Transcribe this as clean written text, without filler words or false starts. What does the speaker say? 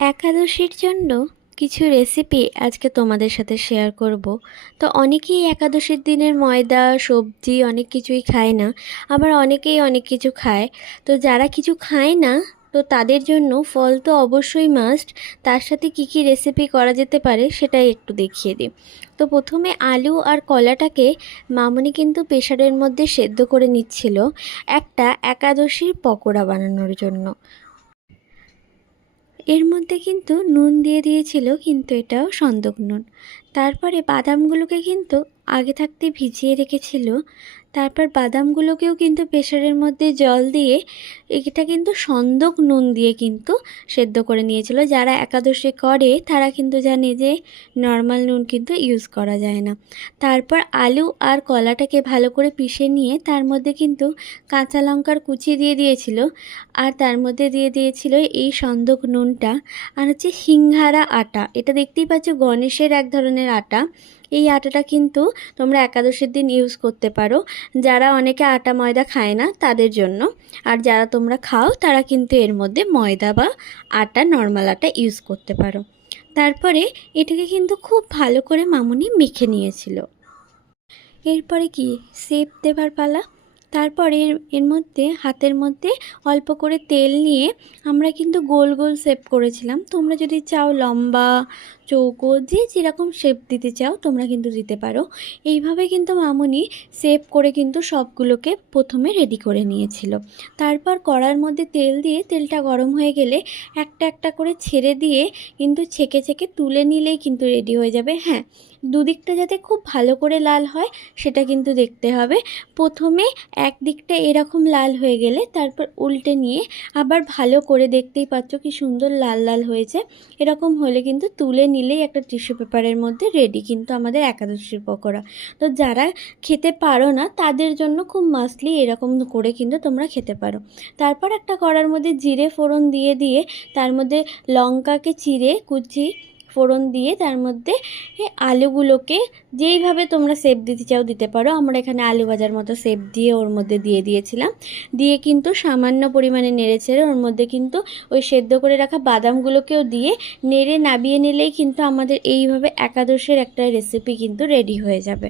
একাদশীর জন্য কিছু রেসিপি আজকে তোমাদের সাথে শেয়ার করব। তো অনেকেই একাদশীর দিনের ময়দা সবজি অনেক কিছুই খায় না, আবার অনেকেই অনেক কিছু খায়। তো যারা কিছু খায় না, তো তাদের জন্য ফল তো অবশ্যই মাস্ট। তার সাথে কি কি রেসিপি করা যেতে পারে সেটাই একটু দেখিয়ে দিই। তো প্রথমে আলু আর কলাটাকে মামুনি কিন্তু প্রেসারের মধ্যে সেদ্ধ করে নিচ্ছিল একটা একাদশীর পকোড়া বানানোর জন্য। এর মধ্যে কিন্তু নুন দিয়ে দিয়েছিল, কিন্তু এটাও সন্দক নুন। তারপরে বাদামগুলোকে কিন্তু আগে থাকতে ভিজিয়ে রেখেছিল। তারপর বাদামগুলোকেও কিন্তু প্রেসারের মধ্যে জল দিয়ে এটা কিন্তু সন্দক নুন দিয়ে কিন্তু সেদ্ধ করে নিয়েছিল। যারা একাদশী করে তারা কিন্তু জানে যে নর্মাল নুন কিন্তু ইউজ করা যায় না। তারপর আলু আর কলাটাকে ভালো করে পিষে নিয়ে তার মধ্যে কিন্তু কাঁচা লঙ্কার কুচি দিয়ে দিয়েছিল, আর তার মধ্যে দিয়ে দিয়েছিল এই সন্দক নুনটা। আর হচ্ছে সিংহারা আটা, এটা দেখতেই পাচ্ছ গণেশের এক ধরনের আটা। এই আটাটা কিন্তু তোমরা একাদশীর দিন ইউজ করতে পারো, যারা অনেকে আটা ময়দা খায় না তাদের জন্য। আর যারা তোমরা খাও তারা কিন্তু এর মধ্যে ময়দা বা আটা নর্মাল আটা ইউজ করতে পারো। তারপরে এটাকে কিন্তু খুব ভালো করে মামুনি মেখে নিয়েছিল। এরপরে কি শেপ দেবার পালা। তারপরে এর মধ্যে হাতের মধ্যে অল্প করে তেল নিয়ে আমরা কিন্তু গোল গোল শেপ করেছিলাম। তোমরা যদি চাও লম্বা চৌকো যে যেরকম শেপ দিতে চাও তোমরা কিন্তু দিতে পারো। এইভাবে কিন্তু মামুনি শেপ করে কিন্তু সবগুলোকে প্রথমে রেডি করে নিয়েছিল। তারপর কড়ার মধ্যে তেল দিয়ে তেলটা গরম হয়ে গেলে একটা একটা করে ছেড়ে দিয়ে কিন্তু ছেঁকে ছেঁকে তুলে নিলেই কিন্তু রেডি হয়ে যাবে। হ্যাঁ, দুদিকটা যাতে খুব ভালো করে লাল হয় সেটা কিন্তু দেখতে হবে। প্রথমে একদিকটা এরকম লাল হয়ে গেলে তারপর উল্টে নিয়ে আবার ভালো করে, দেখতেই পাচ্ছ কি সুন্দর লাল লাল হয়েছে। এরকম হলে কিন্তু তুলে নিলেই একটা টিস্যু পেপারের মধ্যে রেডি কিন্তু আমাদের একাদশীর পকোড়া। তো যারা খেতে পারো না তাদের জন্য খুব মাস্টলি এরকম করে কিন্তু তোমরা খেতে পারো। তারপর একটা কড়ার মধ্যে জিরে ফোড়ন দিয়ে দিয়ে তার মধ্যে লঙ্কাকে চিড়ে কুচি ফোড়ন দিয়ে তার মধ্যে আলুগুলোকে যেইভাবে তোমরা শেপ দিতে চাও দিতে পারো। আমরা এখানে আলু ভাজার মতো শেপ দিয়ে ওর মধ্যে দিয়ে দিয়েছিলাম। দিয়ে কিন্তু সামান্য পরিমাণে নেড়ে ছেড়ে ওর মধ্যে কিন্তু ওই সেদ্ধ করে রাখা বাদামগুলোকেও দিয়ে নেড়ে নাবিয়ে নিলেই কিন্তু আমাদের এইভাবে একাদশের একটা রেসিপি কিন্তু রেডি হয়ে যাবে।